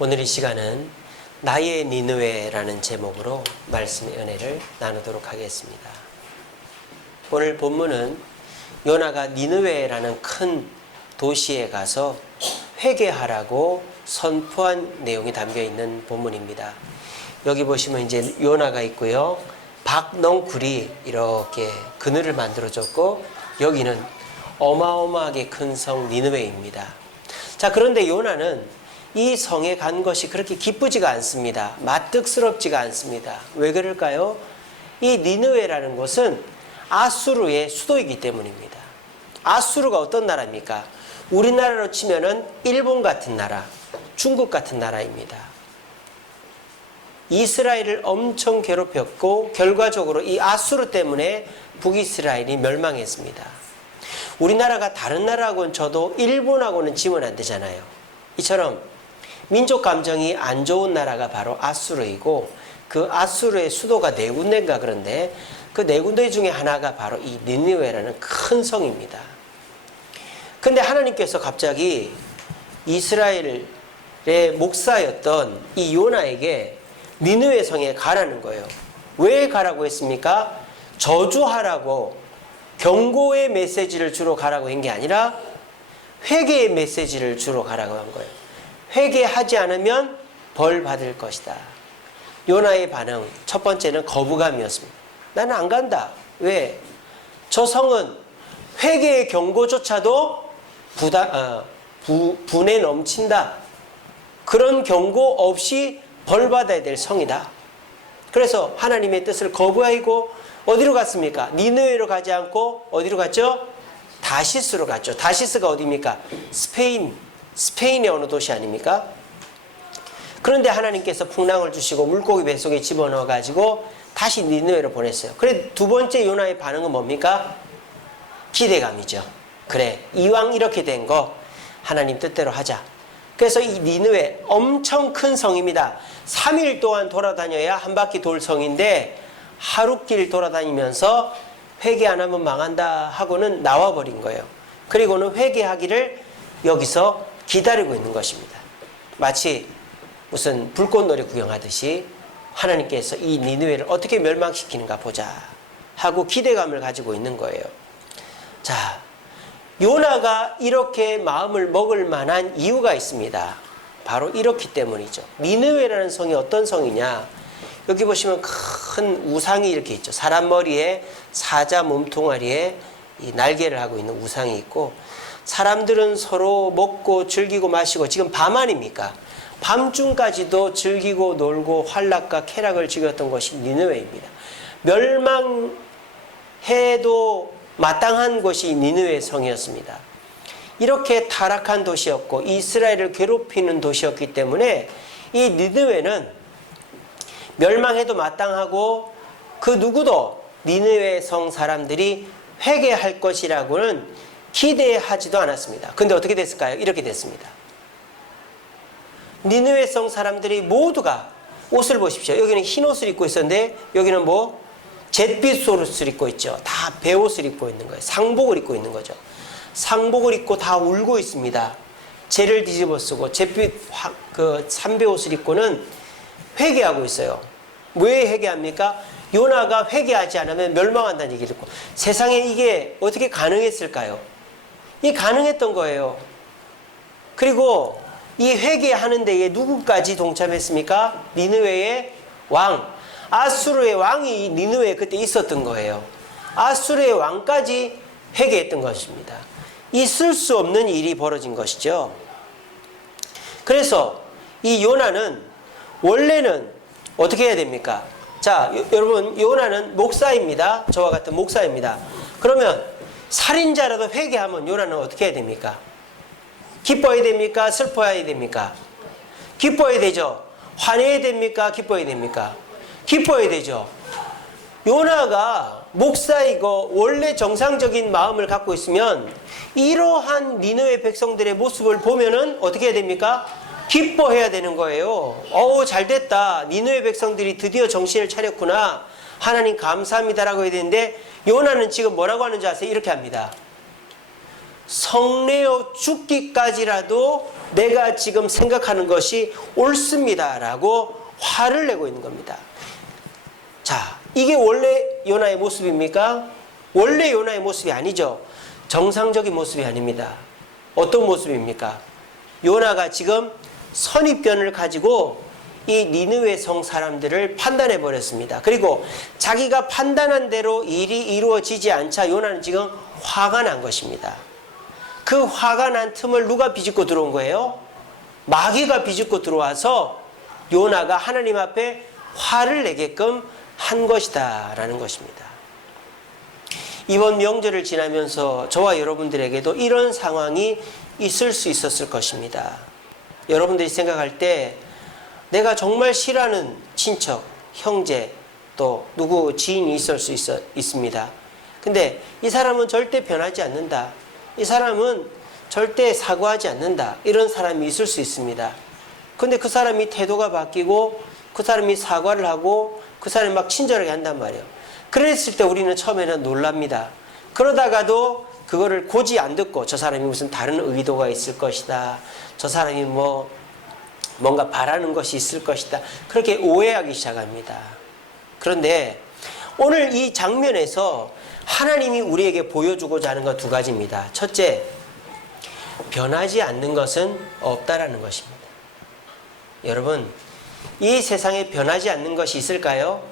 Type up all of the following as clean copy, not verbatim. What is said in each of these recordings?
오늘 이 시간은 나의 니느웨라는 제목으로 말씀의 은혜를 나누도록 하겠습니다. 오늘 본문은 요나가 니느웨라는 큰 도시에 가서 회개하라고 선포한 내용이 담겨 있는 본문입니다. 여기 보시면 이제 요나가 있고요. 박넝쿨이 이렇게 그늘을 만들어줬고 여기는 어마어마하게 큰 성 니느웨입니다. 자, 그런데 요나는 이 성에 간 것이 그렇게 기쁘지가 않습니다. 마뜩스럽지가 않습니다. 왜 그럴까요? 이 니느웨라는 곳은 아수르의 수도이기 때문입니다. 아수르가 어떤 나라입니까? 우리나라로 치면은 일본 같은 나라, 중국 같은 나라입니다. 이스라엘을 엄청 괴롭혔고 결과적으로 이 아수르 때문에 북이스라엘이 멸망했습니다. 우리나라가 다른 나라하고는 쳐도 일본하고는 지면 안 되잖아요. 이처럼 민족 감정이 안 좋은 나라가 바로 아수르이고 그 아수르의 수도가 네 군데인가 그런데 그 네 군데 중에 하나가 바로 이 니느웨라는 큰 성입니다. 근데 하나님께서 갑자기 이스라엘의 목사였던 이 요나에게 니느웨 성에 가라는 거예요. 왜 가라고 했습니까? 저주하라고 경고의 메시지를 주러 가라고 한 게 아니라 회개의 메시지를 주러 가라고 한 거예요. 회개하지 않으면 벌 받을 것이다. 요나의 반응 첫 번째는 거부감이었습니다. 나는 안 간다. 왜? 저 성은 회개의 경고조차도 분에 넘친다. 그런 경고 없이 벌 받아야 될 성이다. 그래서 하나님의 뜻을 거부하고 어디로 갔습니까? 니느웨로 가지 않고 어디로 갔죠? 다시스로 갔죠. 다시스가 어디입니까? 스페인의 어느 도시 아닙니까? 그런데 하나님께서 풍랑을 주시고 물고기 뱃속에 집어넣어 가지고 다시 니느웨로 보냈어요. 그래 두 번째 요나의 반응은 뭡니까? 기대감이죠. 그래 이왕 이렇게 된 거 하나님 뜻대로 하자. 그래서 이 니느웨 엄청 큰 성입니다. 3일 동안 돌아다녀야 한 바퀴 돌 성인데 하루길 돌아다니면서 회개 안 하면 망한다 하고는 나와버린 거예요. 그리고는 회개하기를 여기서 기다리고 있는 것입니다. 마치 무슨 불꽃놀이 구경하듯이 하나님께서 이 니느웨를 어떻게 멸망시키는가 보자 하고 기대감을 가지고 있는 거예요. 자, 요나가 이렇게 마음을 먹을 만한 이유가 있습니다. 바로 이렇기 때문이죠. 니느웨라는 성이 어떤 성이냐? 여기 보시면 큰 우상이 이렇게 있죠. 사람 머리에 사자 몸통아리에 이 날개를 하고 있는 우상이 있고 사람들은 서로 먹고 즐기고 마시고 지금 밤 아닙니까? 밤중까지도 즐기고 놀고 환락과 쾌락을 즐겼던 것이 니느웨입니다. 멸망해도 마땅한 곳이 니느웨 성이었습니다. 이렇게 타락한 도시였고 이스라엘을 괴롭히는 도시였기 때문에 이 니느웨는 멸망해도 마땅하고 그 누구도 니느웨 성 사람들이 회개할 것이라고는 기대하지도 않았습니다. 근데 어떻게 됐을까요? 이렇게 됐습니다. 니느웨 성 사람들이 모두가 옷을 보십시오. 여기는 흰 옷을 입고 있었는데 여기는 뭐 잿빛 옷을 입고 있죠. 다 베옷을 입고 있는 거예요. 상복을 입고 있는 거죠. 상복을 입고 다 울고 있습니다. 재를 뒤집어 쓰고 잿빛 삼베옷을 입고는 회개하고 있어요. 왜 회개합니까? 요나가 회개하지 않으면 멸망한다는 얘기를 듣고 세상에 이게 어떻게 가능했을까요? 이게 가능했던 거예요. 그리고 이 회개하는 데에 누구까지 동참했습니까? 니느웨의 왕, 아수르의 왕이 니느웨에 그때 있었던 거예요. 아수르의 왕까지 회개했던 것입니다. 있을 수 없는 일이 벌어진 것이죠. 그래서 이 요나는 원래는 어떻게 해야 됩니까? 자, 여러분 요나는 목사입니다. 저와 같은 목사입니다. 그러면 살인자라도 회개하면 요나는 어떻게 해야 됩니까? 기뻐야 됩니까? 슬퍼야 됩니까? 기뻐야 되죠. 화내야 됩니까? 기뻐야 됩니까? 기뻐야 되죠. 요나가 목사이고 원래 정상적인 마음을 갖고 있으면 이러한 니느웨 백성들의 모습을 보면은 어떻게 해야 됩니까? 기뻐해야 되는 거예요. 잘됐다. 니느웨 백성들이 드디어 정신을 차렸구나. 하나님 감사합니다라고 해야 되는데 요나는 지금 뭐라고 하는지 아세요? 이렇게 합니다. 성내어 죽기까지라도 내가 지금 생각하는 것이 옳습니다라고 화를 내고 있는 겁니다. 자, 이게 원래 요나의 모습입니까? 원래 요나의 모습이 아니죠. 정상적인 모습이 아닙니다. 어떤 모습입니까? 요나가 지금 선입견을 가지고 이 니느웨 성 사람들을 판단해 버렸습니다. 그리고 자기가 판단한 대로 일이 이루어지지 않자 요나는 지금 화가 난 것입니다. 그 화가 난 틈을 누가 비집고 들어온 거예요? 마귀가 비집고 들어와서 요나가 하나님 앞에 화를 내게끔 한 것이다 라는 것입니다. 이번 명절을 지나면서 저와 여러분들에게도 이런 상황이 있을 수 있었을 것입니다. 여러분들이 생각할 때 내가 정말 싫어하는 친척, 형제, 또 누구 지인이 있을 수 있습니다. 근데 이 사람은 절대 변하지 않는다. 이 사람은 절대 사과하지 않는다. 이런 사람이 있을 수 있습니다. 근데 그 사람이 태도가 바뀌고 그 사람이 사과를 하고 그 사람이 막 친절하게 한단 말이에요. 그랬을 때 우리는 처음에는 놀랍니다. 그러다가도 그거를 고지 안 듣고 저 사람이 무슨 다른 의도가 있을 것이다. 저 사람이 뭔가 바라는 것이 있을 것이다. 그렇게 오해하기 시작합니다. 그런데 오늘 이 장면에서 하나님이 우리에게 보여주고자 하는 것 두 가지입니다. 첫째, 변하지 않는 것은 없다라는 것입니다. 여러분, 이 세상에 변하지 않는 것이 있을까요?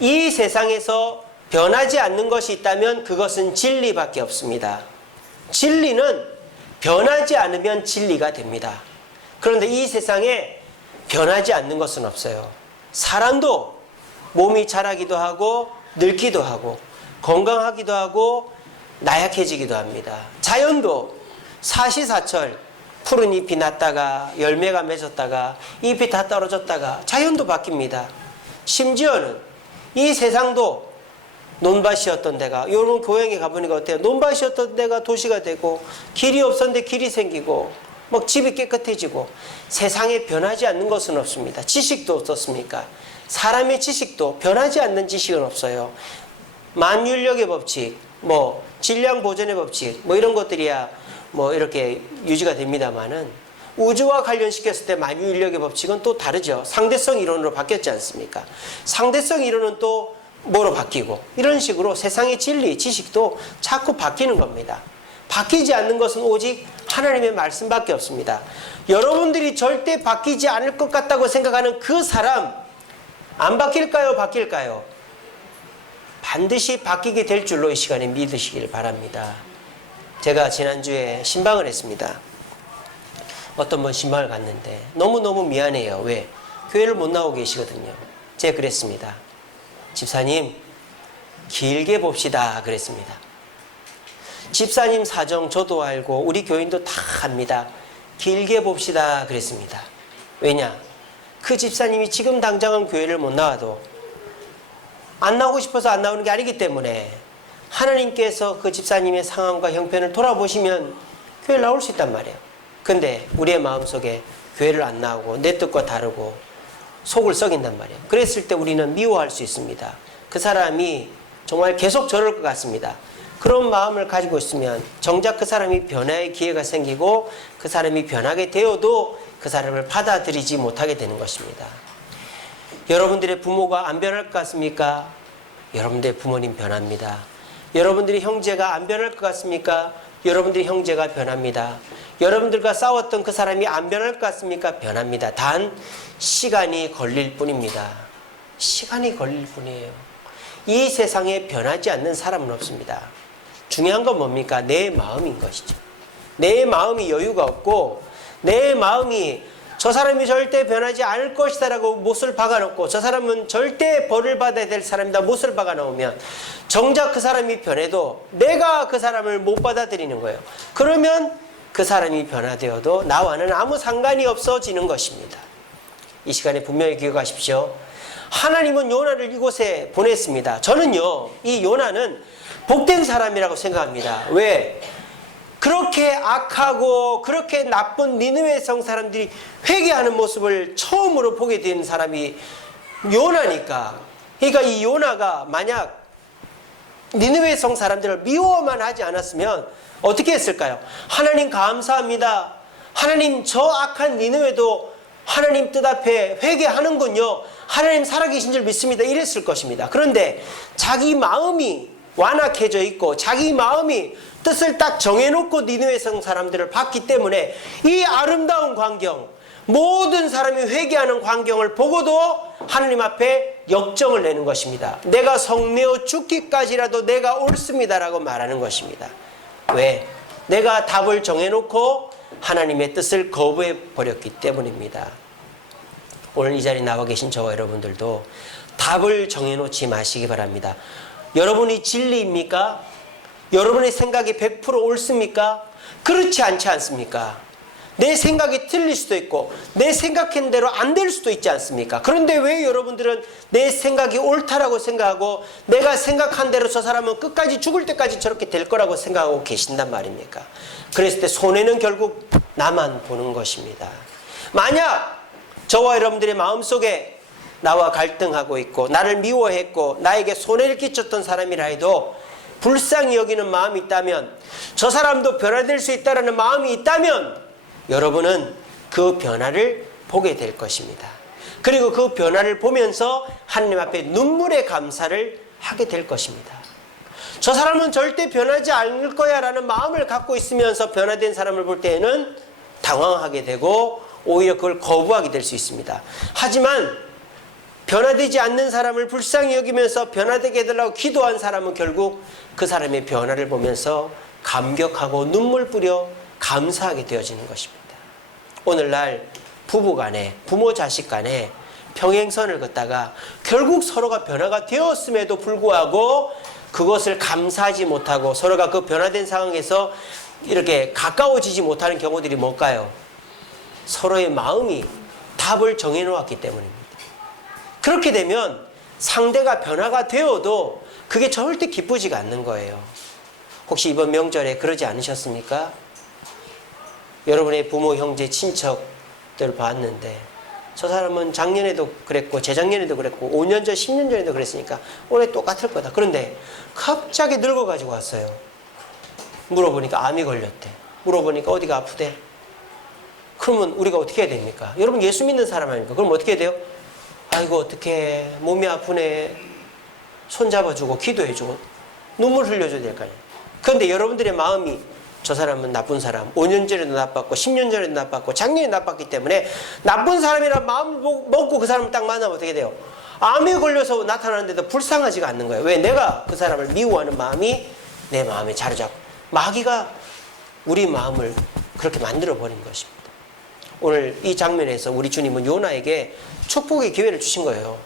이 세상에서 변하지 않는 것이 있다면 그것은 진리밖에 없습니다. 진리는 변하지 않으면 진리가 됩니다. 그런데 이 세상에 변하지 않는 것은 없어요. 사람도 몸이 자라기도 하고 늙기도 하고 건강하기도 하고 나약해지기도 합니다. 자연도 사시사철 푸른 잎이 났다가 열매가 맺었다가 잎이 다 떨어졌다가 자연도 바뀝니다. 심지어는 이 세상도 논밭이었던 데가, 여러분 교양에 가보니까 어때요? 논밭이었던 데가 도시가 되고 길이 없었는데 길이 생기고 막 집이 깨끗해지고 세상에 변하지 않는 것은 없습니다. 지식도 어떻습니까? 사람의 지식도 변하지 않는 지식은 없어요. 만윤력의 법칙, 질량 보존의 법칙, 이런 것들이야 이렇게 유지가 됩니다만은 우주와 관련시켰을 때 만유인력의 법칙은 또 다르죠. 상대성 이론으로 바뀌었지 않습니까? 상대성 이론은 또 뭐로 바뀌고 이런 식으로 세상의 진리, 지식도 자꾸 바뀌는 겁니다. 바뀌지 않는 것은 오직 하나님의 말씀밖에 없습니다. 여러분들이 절대 바뀌지 않을 것 같다고 생각하는 그 사람 안 바뀔까요? 바뀔까요? 반드시 바뀌게 될 줄로 이 시간에 믿으시길 바랍니다. 제가 지난주에 신방을 했습니다. 어떤 분 신방을 갔는데 너무너무 미안해요. 왜? 교회를 못 나오고 계시거든요. 제가 그랬습니다. 집사님, 길게 봅시다. 그랬습니다. 집사님 사정 저도 알고 우리 교인도 다 압니다. 길게 봅시다. 그랬습니다. 왜냐? 그 집사님이 지금 당장은 교회를 못 나와도 안 나오고 싶어서 안 나오는 게 아니기 때문에 하나님께서 그 집사님의 상황과 형편을 돌아보시면 교회를 나올 수 있단 말이에요. 근데 우리의 마음속에 교회를 안 나오고 내 뜻과 다르고 속을 썩인단 말이에요. 그랬을 때 우리는 미워할 수 있습니다. 그 사람이 정말 계속 저럴 것 같습니다. 그런 마음을 가지고 있으면 정작 그 사람이 변화의 기회가 생기고 그 사람이 변하게 되어도 그 사람을 받아들이지 못하게 되는 것입니다. 여러분들의 부모가 안 변할 것 같습니까? 여러분들의 부모님 변합니다. 여러분들이 형제가 안 변할 것 같습니까? 여러분들이 형제가 변합니다. 여러분들과 싸웠던 그 사람이 안 변할 것 같습니까? 변합니다. 단 시간이 걸릴 뿐입니다. 시간이 걸릴 뿐이에요. 이 세상에 변하지 않는 사람은 없습니다. 중요한 건 뭡니까? 내 마음인 것이죠. 내 마음이 여유가 없고 내 마음이 저 사람이 절대 변하지 않을 것이다 라고 못을 박아놓고 저 사람은 절대 벌을 받아야 될 사람이다 못을 박아놓으면 정작 그 사람이 변해도 내가 그 사람을 못 받아들이는 거예요. 그러면 그 사람이 변화되어도 나와는 아무 상관이 없어지는 것입니다. 이 시간에 분명히 기억하십시오. 하나님은 요나를 이곳에 보냈습니다. 저는요, 이 요나는 복된 사람이라고 생각합니다. 왜? 그렇게 악하고 그렇게 나쁜 니느웨 성 사람들이 회개하는 모습을 처음으로 보게 된 사람이 요나니까. 그러니까 이 요나가 만약 니느웨 성 사람들을 미워만 하지 않았으면 어떻게 했을까요? 하나님 감사합니다. 하나님 저 악한 니느웨도 하나님 뜻 앞에 회개하는군요. 하나님 살아계신 줄 믿습니다. 이랬을 것입니다. 그런데 자기 마음이 완악해져 있고 자기 마음이 뜻을 딱 정해놓고 니느웨 성 사람들을 봤기 때문에 이 아름다운 광경, 모든 사람이 회개하는 광경을 보고도 하나님 앞에 역정을 내는 것입니다. 내가 성내어 죽기까지라도 내가 옳습니다라고 말하는 것입니다. 왜? 내가 답을 정해놓고 하나님의 뜻을 거부해 버렸기 때문입니다. 오늘 이 자리에 나와 계신 저와 여러분들도 답을 정해놓지 마시기 바랍니다. 여러분이 진리입니까? 여러분의 생각이 100% 옳습니까? 그렇지 않지 않습니까? 내 생각이 틀릴 수도 있고 내 생각한 대로 안 될 수도 있지 않습니까? 그런데 왜 여러분들은 내 생각이 옳다라고 생각하고 내가 생각한 대로 저 사람은 끝까지 죽을 때까지 저렇게 될 거라고 생각하고 계신단 말입니까? 그랬을 때 손해는 결국 나만 보는 것입니다. 만약 저와 여러분들의 마음속에 나와 갈등하고 있고 나를 미워했고 나에게 손해를 끼쳤던 사람이라 해도 불쌍히 여기는 마음이 있다면, 저 사람도 변화될 수 있다는 마음이 있다면 여러분은 그 변화를 보게 될 것입니다. 그리고 그 변화를 보면서 하나님 앞에 눈물의 감사를 하게 될 것입니다. 저 사람은 절대 변하지 않을 거야 라는 마음을 갖고 있으면서 변화된 사람을 볼 때에는 당황하게 되고 오히려 그걸 거부하게 될 수 있습니다. 하지만 변화되지 않는 사람을 불쌍히 여기면서 변화되게 해달라고 기도한 사람은 결국 그 사람의 변화를 보면서 감격하고 눈물 뿌려 감사하게 되어지는 것입니다. 오늘날 부부 간에, 부모 자식 간에 평행선을 걷다가 결국 서로가 변화가 되었음에도 불구하고 그것을 감사하지 못하고 서로가 그 변화된 상황에서 이렇게 가까워지지 못하는 경우들이 뭘까요? 서로의 마음이 답을 정해놓았기 때문입니다. 그렇게 되면 상대가 변화가 되어도 그게 절대 기쁘지가 않는 거예요. 혹시 이번 명절에 그러지 않으셨습니까? 여러분의 부모, 형제, 친척들 봤는데 저 사람은 작년에도 그랬고 재작년에도 그랬고 5년 전, 10년 전에도 그랬으니까 올해 똑같을 거다. 그런데 갑자기 늙어가지고 왔어요. 물어보니까 암이 걸렸대. 물어보니까 어디가 아프대. 그러면 우리가 어떻게 해야 됩니까? 여러분 예수 믿는 사람 아닙니까? 그럼 어떻게 해야 돼요? 아이고 어떡해, 몸이 아프네, 손잡아주고 기도해주고 눈물 흘려줘야 될 거 아니에요. 그런데 여러분들의 마음이 저 사람은 나쁜 사람, 5년 전에도 나빴고 10년 전에도 나빴고 작년에 나빴기 때문에 나쁜 사람이라는 마음을 먹고 그 사람을 딱 만나면 어떻게 돼요? 암에 걸려서 나타나는데도 불쌍하지가 않는 거예요. 왜? 내가 그 사람을 미워하는 마음이 내 마음에 자리 잡고 마귀가 우리 마음을 그렇게 만들어버린 것입니다. 오늘 이 장면에서 우리 주님은 요나에게 축복의 기회를 주신 거예요.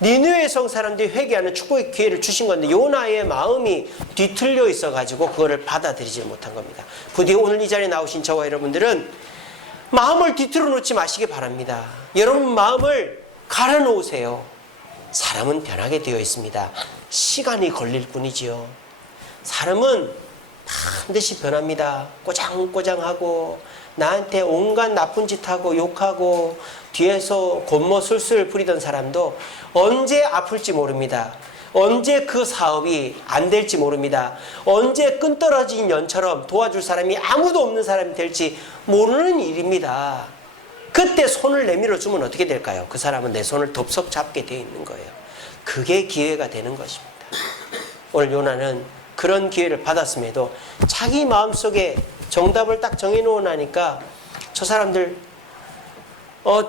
니느웨 성 사람들이 회개하는 축복의 기회를 주신 건데 요나의 마음이 뒤틀려 있어가지고 그거를 받아들이지 못한 겁니다. 부디 오늘 이 자리에 나오신 저와 여러분들은 마음을 뒤틀어 놓지 마시기 바랍니다. 여러분 마음을 갈아 놓으세요. 사람은 변하게 되어 있습니다. 시간이 걸릴 뿐이지요. 사람은 반드시 변합니다. 꼬장꼬장하고 나한테 온갖 나쁜 짓 하고 욕하고 뒤에서 곤모술술 부리던 사람도 언제 아플지 모릅니다. 언제 그 사업이 안 될지 모릅니다. 언제 끈떨어진 연처럼 도와줄 사람이 아무도 없는 사람이 될지 모르는 일입니다. 그때 손을 내밀어 주면 어떻게 될까요? 그 사람은 내 손을 덥석 잡게 되어 있는 거예요. 그게 기회가 되는 것입니다. 오늘 요나는 그런 기회를 받았음에도 자기 마음속에 정답을 딱 정해놓고 나니까 저 사람들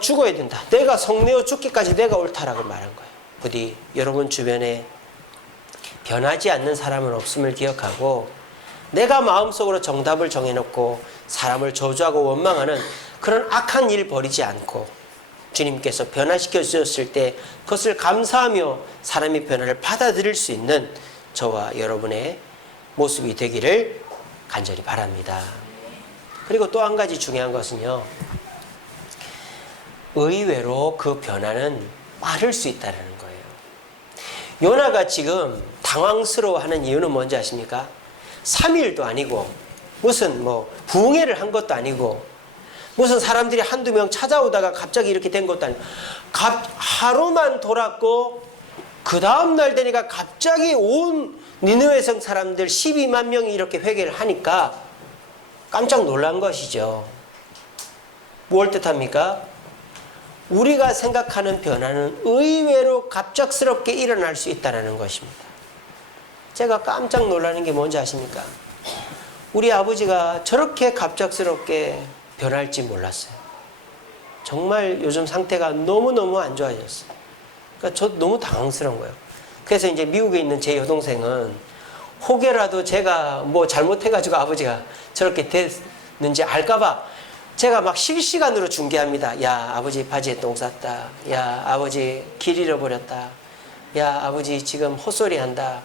죽어야 된다. 내가 성내어 죽기까지 내가 옳다라고 말한 거예요. 부디 여러분 주변에 변하지 않는 사람은 없음을 기억하고 내가 마음속으로 정답을 정해놓고 사람을 저주하고 원망하는 그런 악한 일 벌이지 않고 주님께서 변화시켜 주셨을 때 그것을 감사하며 사람의 변화를 받아들일 수 있는 저와 여러분의 모습이 되기를 간절히 바랍니다. 그리고 또 한 가지 중요한 것은요, 의외로 그 변화는 빠를 수 있다는 거예요. 요나가 지금 당황스러워하는 이유는 뭔지 아십니까? 3일도 아니고 무슨 부흥회를 한 것도 아니고 무슨 사람들이 한두 명 찾아오다가 갑자기 이렇게 된 것도 아니고 하루만 돌았고 그 그 다음날 되니까 갑자기 온 니느웨 성 사람들 12만 명이 이렇게 회개를 하니까 깜짝 놀란 것이죠. 뭘 뜻합니까? 우리가 생각하는 변화는 의외로 갑작스럽게 일어날 수 있다는 것입니다. 제가 깜짝 놀라는 게 뭔지 아십니까? 우리 아버지가 저렇게 갑작스럽게 변할지 몰랐어요. 정말 요즘 상태가 너무너무 안 좋아졌어요. 그러니까 저 너무 당황스러운 거예요. 그래서 이제 미국에 있는 제 여동생은 혹여라도 제가 뭐 잘못해가지고 아버지가 저렇게 됐는지 알까봐 제가 막 실시간으로 중계합니다. 야, 아버지 바지에 똥 쌌다. 야, 아버지 길 잃어버렸다. 야, 아버지 지금 헛소리 한다.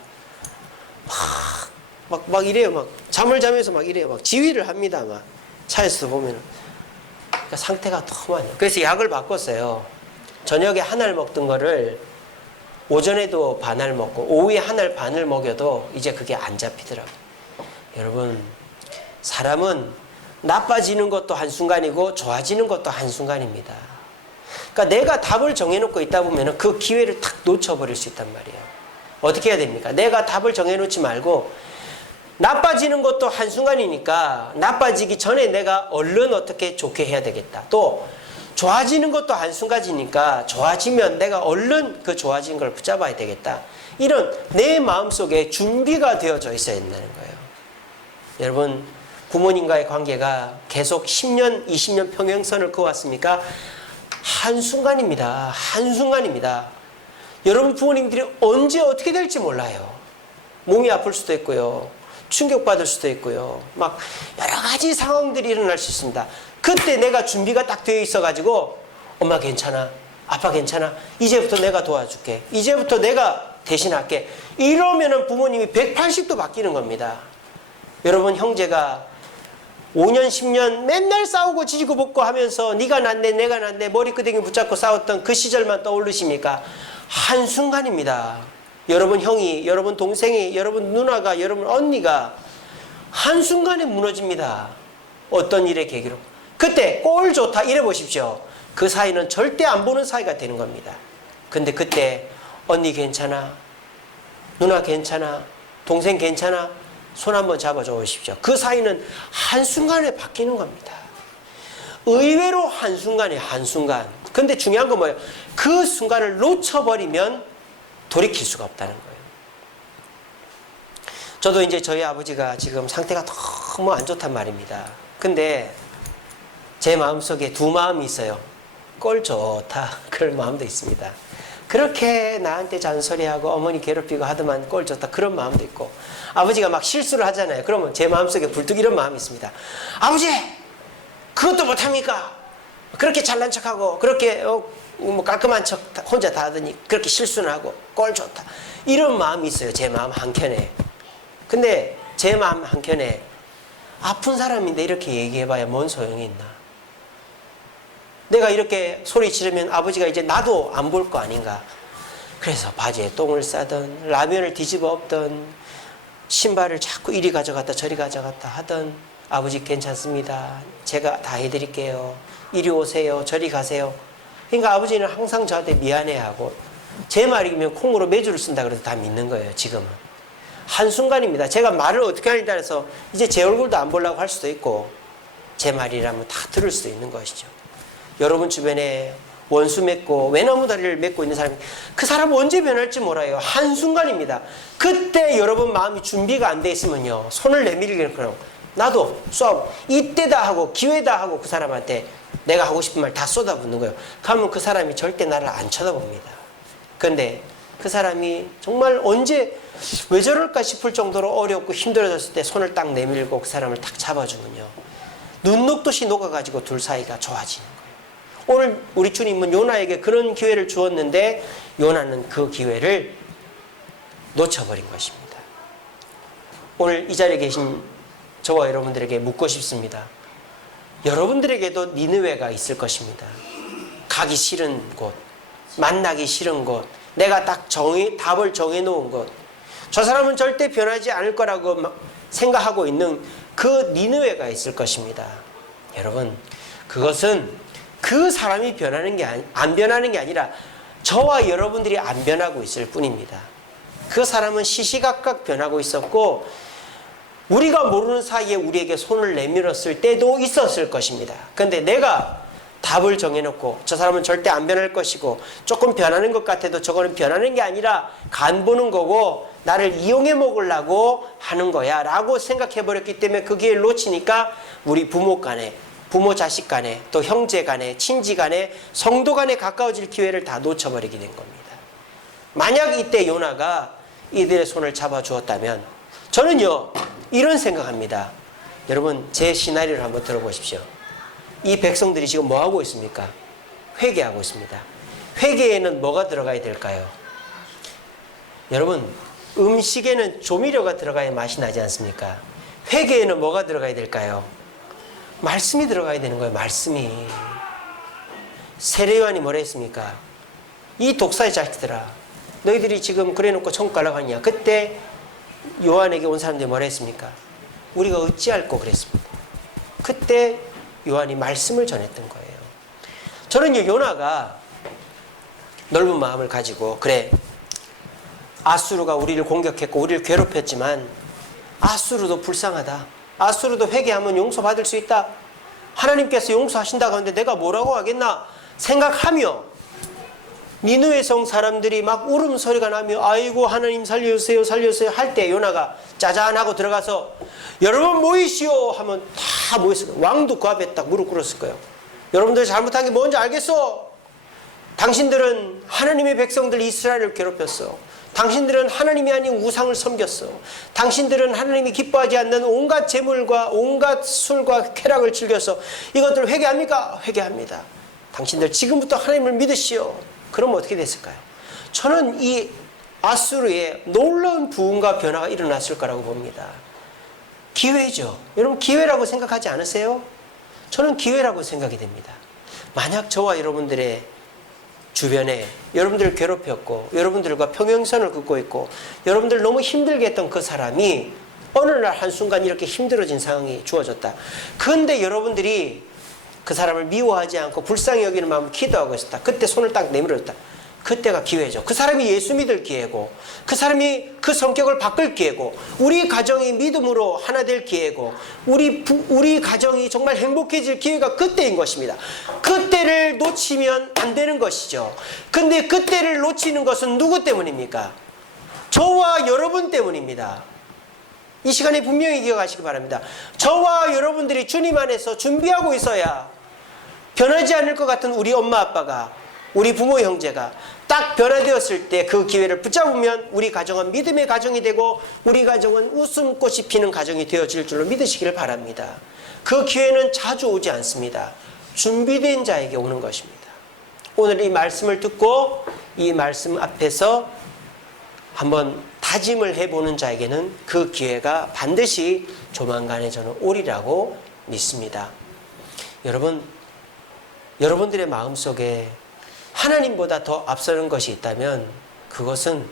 막 이래요. 막 잠을 자면서 막 이래요. 막 지휘를 합니다. 막 차에서 보면은. 그러니까 상태가 너무 안 좋아요. 그래서 약을 바꿨어요. 저녁에 한 알 먹던 거를 오전에도 반 알 먹고 오후에 한 알 반을 먹여도 이제 그게 안 잡히더라고요. 여러분, 사람은 나빠지는 것도 한순간이고 좋아지는 것도 한순간입니다. 그러니까 내가 답을 정해놓고 있다 보면 그 기회를 탁 놓쳐버릴 수 있단 말이에요. 어떻게 해야 됩니까? 내가 답을 정해놓지 말고 나빠지는 것도 한순간이니까 나빠지기 전에 내가 얼른 어떻게 좋게 해야 되겠다. 또 좋아지는 것도 한순간이니까 좋아지면 내가 얼른 그 좋아진 걸 붙잡아야 되겠다. 이런 내 마음속에 준비가 되어져 있어야 된다는 거예요. 여러분, 부모님과의 관계가 계속 10년, 20년 평행선을 그어왔습니까? 한순간입니다. 한순간입니다. 여러분 부모님들이 언제 어떻게 될지 몰라요. 몸이 아플 수도 있고요. 충격받을 수도 있고요. 막 여러 가지 상황들이 일어날 수 있습니다. 그때 내가 준비가 딱 되어 있어가지고 엄마 괜찮아? 아빠 괜찮아? 이제부터 내가 도와줄게. 이제부터 내가 대신할게. 이러면은 부모님이 180도 바뀌는 겁니다. 여러분 형제가 5년 10년 맨날 싸우고 지지고 볶고 하면서 네가 낫네 내가 낫네 머리끄댕이 붙잡고 싸웠던 그 시절만 떠오르십니까? 한순간입니다. 여러분 형이, 여러분 동생이, 여러분 누나가, 여러분 언니가 한순간에 무너집니다. 어떤 일의 계기로. 그때 꼴 좋다 이래 보십시오. 그 사이는 절대 안 보는 사이가 되는 겁니다. 근데 그때 언니 괜찮아? 누나 괜찮아? 동생 괜찮아? 손 한번 잡아줘 보십시오. 그 사이는 한순간에 바뀌는 겁니다. 의외로 한순간에 한순간. 근데 중요한 건 뭐예요? 그 순간을 놓쳐버리면 돌이킬 수가 없다는 거예요. 저도 이제 저희 아버지가 지금 상태가 너무 안 좋단 말입니다. 근데 제 마음속에 두 마음이 있어요. 꼴 좋다. 그럴 마음도 있습니다. 그렇게 나한테 잔소리하고 어머니 괴롭히고 하더만 꼴 좋다. 그런 마음도 있고 아버지가 막 실수를 하잖아요. 그러면 제 마음속에 불뚝 이런 마음이 있습니다. 아버지! 그것도 못합니까? 그렇게 잘난 척하고 그렇게 뭐 깔끔한 척 혼자 다 하더니 그렇게 실수는 하고 꼴 좋다. 이런 마음이 있어요. 제 마음 한켠에. 근데 제 마음 한켠에 아픈 사람인데 이렇게 얘기해봐야 뭔 소용이 있나. 내가 이렇게 소리 지르면 아버지가 이제 나도 안 볼 거 아닌가. 그래서 바지에 똥을 싸던 라면을 뒤집어 엎던 신발을 자꾸 이리 가져갔다 저리 가져갔다 하던 아버지 괜찮습니다. 제가 다 해드릴게요. 이리 오세요. 저리 가세요. 그러니까 아버지는 항상 저한테 미안해하고 제 말이면 콩으로 매주를 쓴다 그래도 다 믿는 거예요. 지금은. 한순간입니다. 제가 말을 어떻게 하느냐에 따라서 이제 제 얼굴도 안 보려고 할 수도 있고 제 말이라면 다 들을 수도 있는 것이죠. 여러분 주변에 원수 맺고 외나무 다리를 맺고 있는 사람이 그 사람 언제 변할지 몰라요. 한순간입니다. 그때 여러분 마음이 준비가 안 돼 있으면요. 손을 내밀기는 그럼 나도 쏘고 이때다 하고 기회다 하고 그 사람한테 내가 하고 싶은 말 다 쏟아붓는 거예요. 그러면 그 사람이 절대 나를 안 쳐다봅니다. 그런데 그 사람이 정말 언제 왜 저럴까 싶을 정도로 어렵고 힘들어졌을 때 손을 딱 내밀고 그 사람을 딱 잡아주면요. 눈 녹듯이 녹아가지고 둘 사이가 좋아지는 거예요. 오늘 우리 주님은 요나에게 그런 기회를 주었는데 요나는 그 기회를 놓쳐버린 것입니다. 오늘 이 자리에 계신 저와 여러분들에게 묻고 싶습니다. 여러분들에게도 니느웨가 있을 것입니다. 가기 싫은 곳, 만나기 싫은 곳, 내가 딱 답을 정해놓은 곳, 저 사람은 절대 변하지 않을 거라고 생각하고 있는 그 니느웨가 있을 것입니다. 여러분, 그것은 그 사람이 변하는 게 안 변하는 게 아니라 저와 여러분들이 안 변하고 있을 뿐입니다. 그 사람은 시시각각 변하고 있었고 우리가 모르는 사이에 우리에게 손을 내밀었을 때도 있었을 것입니다. 그런데 내가 답을 정해놓고 저 사람은 절대 안 변할 것이고 조금 변하는 것 같아도 저거는 변하는 게 아니라 간 보는 거고 나를 이용해 먹으려고 하는 거야 라고 생각해 버렸기 때문에 그 기회를 놓치니까 우리 부모 간에, 부모 자식 간에, 또 형제 간에, 친지 간에, 성도 간에 가까워질 기회를 다 놓쳐버리게 된 겁니다. 만약 이때 요나가 이들의 손을 잡아주었다면 저는요 이런 생각합니다. 여러분 제 시나리오를 한번 들어보십시오. 이 백성들이 지금 뭐하고 있습니까? 회개하고 있습니다. 회개에는 뭐가 들어가야 될까요? 여러분 음식에는 조미료가 들어가야 맛이 나지 않습니까? 회개에는 뭐가 들어가야 될까요? 말씀이 들어가야 되는 거예요. 말씀이. 세례요한이 뭐라 했습니까? 이 독사의 자식들아 너희들이 지금 그래놓고 천국 가려고 하냐. 그때 요한에게 온 사람들이 뭐라 했습니까? 우리가 어찌할꼬 그랬습니다. 그때 요한이 말씀을 전했던 거예요. 저는 요나가 넓은 마음을 가지고 그래 아수르가 우리를 공격했고 우리를 괴롭혔지만 아수르도 불쌍하다. 아수르도 회개하면 용서받을 수 있다. 하나님께서 용서하신다고 하는데 내가 뭐라고 하겠나 생각하며 니느웨 성 사람들이 막 울음소리가 나며 아이고 하나님 살려주세요 살려주세요 할 때 요나가 짜잔하고 들어가서 여러분 모이시오 하면 다 모였을 거예요. 왕도 그 앞에 딱 무릎 꿇었을 거예요. 여러분들 잘못한 게 뭔지 알겠어? 당신들은 하나님의 백성들 이스라엘을 괴롭혔어. 당신들은 하나님이 아닌 우상을 섬겼어. 당신들은 하나님이 기뻐하지 않는 온갖 재물과 온갖 술과 쾌락을 즐겨서 이것들 회개합니까? 회개합니다. 당신들 지금부터 하나님을 믿으시오. 그럼 어떻게 됐을까요? 저는 이 아수르에 놀라운 부흥과 변화가 일어났을 거라고 봅니다. 기회죠. 여러분 기회라고 생각하지 않으세요? 저는 기회라고 생각이 됩니다. 만약 저와 여러분들의 주변에 여러분들을 괴롭혔고 여러분들과 평행선을 긋고 있고 여러분들 너무 힘들게 했던 그 사람이 어느 날 한순간 이렇게 힘들어진 상황이 주어졌다. 그런데 여러분들이 그 사람을 미워하지 않고 불쌍히 여기는 마음으로 기도하고 있었다. 그때 손을 딱 내밀었다. 그때가 기회죠. 그 사람이 예수 믿을 기회고 그 사람이 그 성격을 바꿀 기회고 우리 가정이 믿음으로 하나 될 기회고 우리 가정이 정말 행복해질 기회가 그때인 것입니다. 그때를 놓치면 안 되는 것이죠. 근데 그때를 놓치는 것은 누구 때문입니까? 저와 여러분 때문입니다. 이 시간에 분명히 기억하시기 바랍니다. 저와 여러분들이 주님 안에서 준비하고 있어야 변하지 않을 것 같은 우리 엄마 아빠가 우리 부모 형제가 딱 변화되었을 때 그 기회를 붙잡으면 우리 가정은 믿음의 가정이 되고 우리 가정은 웃음꽃이 피는 가정이 되어질 줄로 믿으시기를 바랍니다. 그 기회는 자주 오지 않습니다. 준비된 자에게 오는 것입니다. 오늘 이 말씀을 듣고 이 말씀 앞에서 한번 다짐을 해보는 자에게는 그 기회가 반드시 조만간에 저는 오리라고 믿습니다. 여러분, 여러분들의 마음속에 하나님보다 더 앞서는 것이 있다면 그것은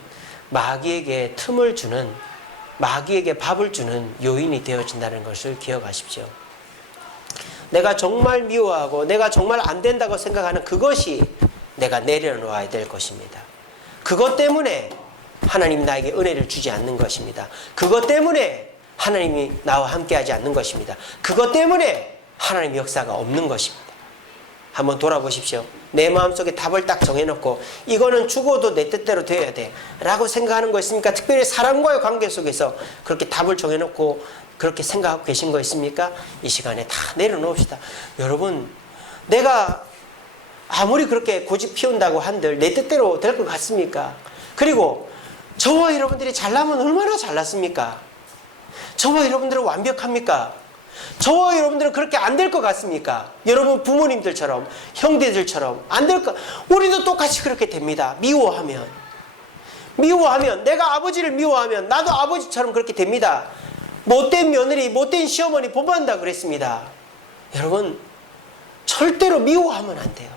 마귀에게 틈을 주는, 마귀에게 밥을 주는 요인이 되어진다는 것을 기억하십시오. 내가 정말 미워하고 내가 정말 안 된다고 생각하는 그것이 내가 내려놓아야 될 것입니다. 그것 때문에 하나님이 나에게 은혜를 주지 않는 것입니다. 그것 때문에 하나님이 나와 함께하지 않는 것입니다. 그것 때문에 하나님의 역사가 없는 것입니다. 한번 돌아보십시오. 내 마음속에 답을 딱 정해놓고 이거는 죽어도 내 뜻대로 되어야 돼 라고 생각하는 거 있습니까? 특별히 사람과의 관계 속에서 그렇게 답을 정해놓고 그렇게 생각하고 계신 거 있습니까? 이 시간에 다 내려놓읍시다. 여러분, 내가 아무리 그렇게 고집 피운다고 한들 내 뜻대로 될 것 같습니까? 그리고 저와 여러분들이 잘나면 얼마나 잘났습니까? 저와 여러분들은 완벽합니까? 저와 여러분들은 그렇게 안 될 것 같습니까? 여러분 부모님들처럼 형제들처럼 안 될 것, 우리도 똑같이 그렇게 됩니다. 미워하면 내가 아버지를 미워하면 나도 아버지처럼 그렇게 됩니다. 못된 며느리, 못된 시어머니 본받는다 그랬습니다. 여러분 절대로 미워하면 안 돼요.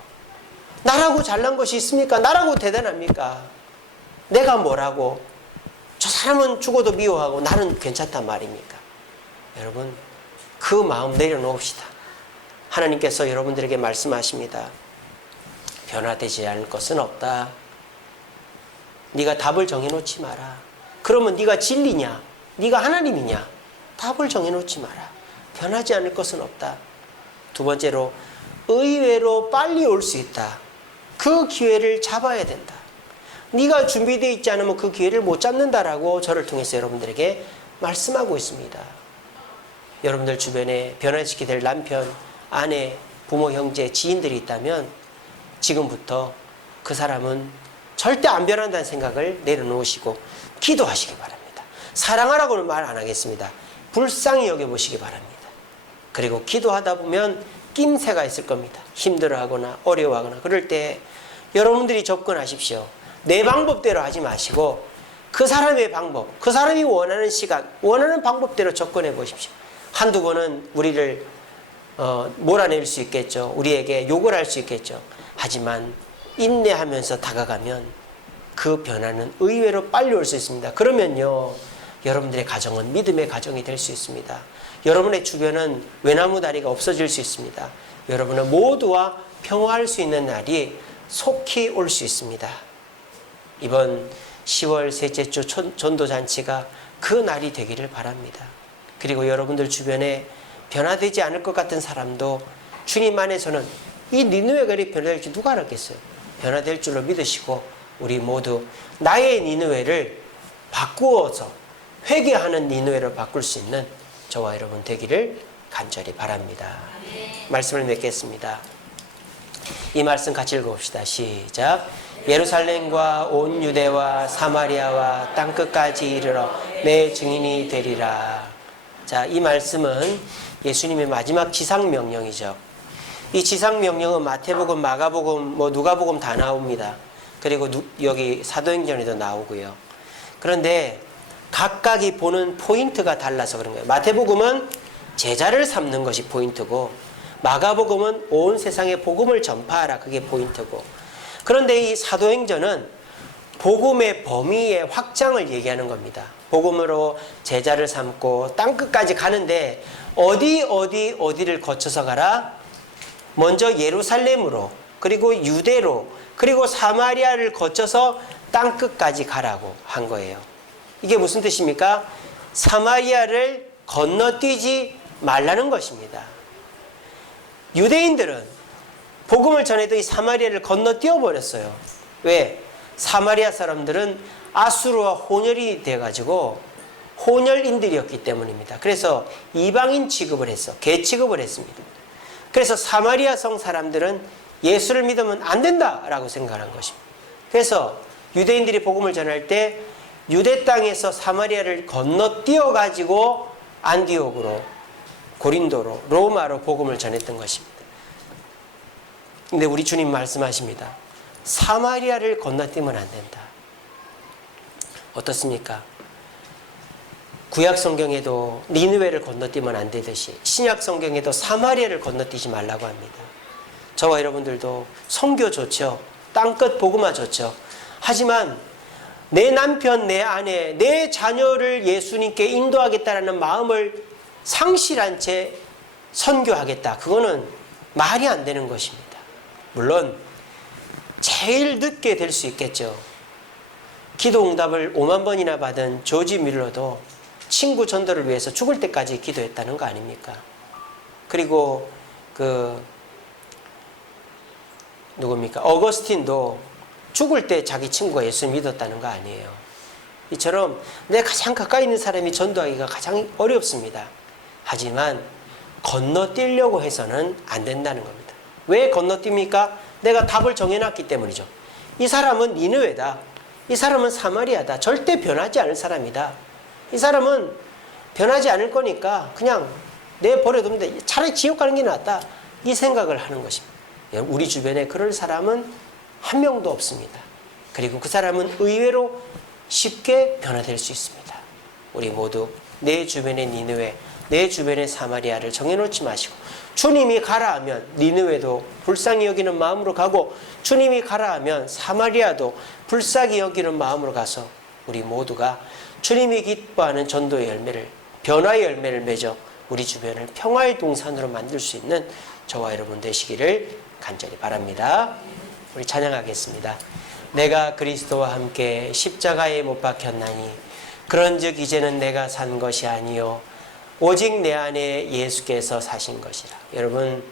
나라고 잘난 것이 있습니까? 나라고 대단합니까? 내가 뭐라고? 저 사람은 죽어도 미워하고 나는 괜찮단 말입니까? 여러분 그 마음 내려놓읍시다. 하나님께서 여러분들에게 말씀하십니다. 변화되지 않을 것은 없다. 네가 답을 정해놓지 마라. 그러면 네가 진리냐? 네가 하나님이냐? 답을 정해놓지 마라. 변하지 않을 것은 없다. 두 번째로 의외로 빨리 올 수 있다. 그 기회를 잡아야 된다. 네가 준비되어 있지 않으면 그 기회를 못 잡는다라고 저를 통해서 여러분들에게 말씀하고 있습니다. 여러분들 주변에 변화시키게 될 남편, 아내, 부모, 형제, 지인들이 있다면 지금부터 그 사람은 절대 안 변한다는 생각을 내려놓으시고 기도하시기 바랍니다. 사랑하라고는 말 안 하겠습니다. 불쌍히 여겨보시기 바랍니다. 그리고 기도하다 보면 낌새가 있을 겁니다. 힘들어하거나 어려워하거나 그럴 때 여러분들이 접근하십시오. 내 방법대로 하지 마시고 그 사람의 방법, 그 사람이 원하는 시간, 원하는 방법대로 접근해 보십시오. 한두 번은 우리를 몰아낼 수 있겠죠. 우리에게 욕을 할 수 있겠죠. 하지만 인내하면서 다가가면 그 변화는 의외로 빨리 올 수 있습니다. 그러면요, 여러분들의 가정은 믿음의 가정이 될 수 있습니다. 여러분의 주변은 외나무 다리가 없어질 수 있습니다. 여러분은 모두와 평화할 수 있는 날이 속히 올 수 있습니다. 이번 10월 셋째 주 전도잔치가 그 날이 되기를 바랍니다. 그리고 여러분들 주변에 변화되지 않을 것 같은 사람도 주님 안에서는 이 니느웨 거리 변화될지 누가 알았겠어요? 변화될 줄로 믿으시고 우리 모두 나의 니느웨를 바꾸어서 회개하는 니느웨로 바꿀 수 있는 저와 여러분 되기를 간절히 바랍니다. 말씀을 맺겠습니다. 이 말씀 같이 읽어봅시다. 시작. 예루살렘과 온 유대와 사마리아와 땅끝까지 이르러 내 증인이 되리라. 자, 이 말씀은 예수님의 마지막 지상명령이죠. 이 지상명령은 마태복음, 마가복음, 누가복음 다 나옵니다. 그리고 여기 사도행전에도 나오고요. 그런데 각각이 보는 포인트가 달라서 그런 거예요. 마태복음은 제자를 삼는 것이 포인트고 마가복음은 온 세상에 복음을 전파하라, 그게 포인트고, 그런데 이 사도행전은 복음의 범위의 확장을 얘기하는 겁니다. 복음으로 제자를 삼고 땅끝까지 가는데 어디를 거쳐서 가라? 먼저 예루살렘으로, 그리고 유대로, 그리고 사마리아를 거쳐서 땅끝까지 가라고 한 거예요. 이게 무슨 뜻입니까? 사마리아를 건너뛰지 말라는 것입니다. 유대인들은 복음을 전해도 이 사마리아를 건너뛰어 버렸어요. 왜? 사마리아 사람들은 아수르와 혼혈이 돼가지고 혼혈인들이었기 때문입니다. 그래서 이방인 취급을 했어. 개 취급을 했습니다. 그래서 사마리아 성 사람들은 예수를 믿으면 안 된다라고 생각한 것입니다. 그래서 유대인들이 복음을 전할 때 유대 땅에서 사마리아를 건너뛰어 가지고 안디옥으로, 고린도로, 로마로 복음을 전했던 것입니다. 근데 우리 주님 말씀하십니다. 사마리아를 건너뛰면 안 된다. 어떻습니까? 구약 성경에도 니느웨를 건너뛰면 안 되듯이 신약 성경에도 사마리아를 건너뛰지 말라고 합니다. 저와 여러분들도 선교 좋죠. 땅끝 복음화 좋죠. 하지만 내 남편, 내 아내, 내 자녀를 예수님께 인도하겠다라는 마음을 상실한 채 선교하겠다. 그거는 말이 안 되는 것입니다. 물론 제일 늦게 될 수 있겠죠. 기도 응답을 5만 번이나 받은 조지 밀러도 친구 전도를 위해서 죽을 때까지 기도했다는 거 아닙니까? 그리고 누굽니까? 어거스틴도 죽을 때 자기 친구가 예수 믿었다는 거 아니에요. 이처럼 내 가장 가까이 있는 사람이 전도하기가 가장 어렵습니다. 하지만 건너뛰려고 해서는 안 된다는 겁니다. 왜 건너뜁니까? 내가 답을 정해놨기 때문이죠. 이 사람은 니느웨다. 이 사람은 사마리아다. 절대 변하지 않을 사람이다. 이 사람은 변하지 않을 거니까 그냥 내버려두면 돼. 차라리 지옥 가는 게 낫다. 이 생각을 하는 것입니다. 우리 주변에 그럴 사람은 한 명도 없습니다. 그리고 그 사람은 의외로 쉽게 변화될 수 있습니다. 우리 모두 내 주변의 니느웨, 내 주변의 사마리아를 정해놓지 마시고 주님이 가라 하면 니느웨도 불쌍히 여기는 마음으로 가고 주님이 가라 하면 사마리아도 불쌍히 여기는 마음으로 가서 우리 모두가 주님이 기뻐하는 전도의 열매를, 변화의 열매를 맺어 우리 주변을 평화의 동산으로 만들 수 있는 저와 여러분 되시기를 간절히 바랍니다. 우리 찬양하겠습니다. 내가 그리스도와 함께 십자가에 못 박혔나니 그런즉 이제는 내가 산 것이 아니요 오직 내 안에 예수께서 사신 것이라. 여러분,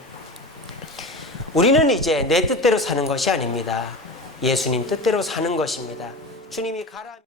우리는 이제 내 뜻대로 사는 것이 아닙니다. 예수님 뜻대로 사는 것입니다. 주님이 가라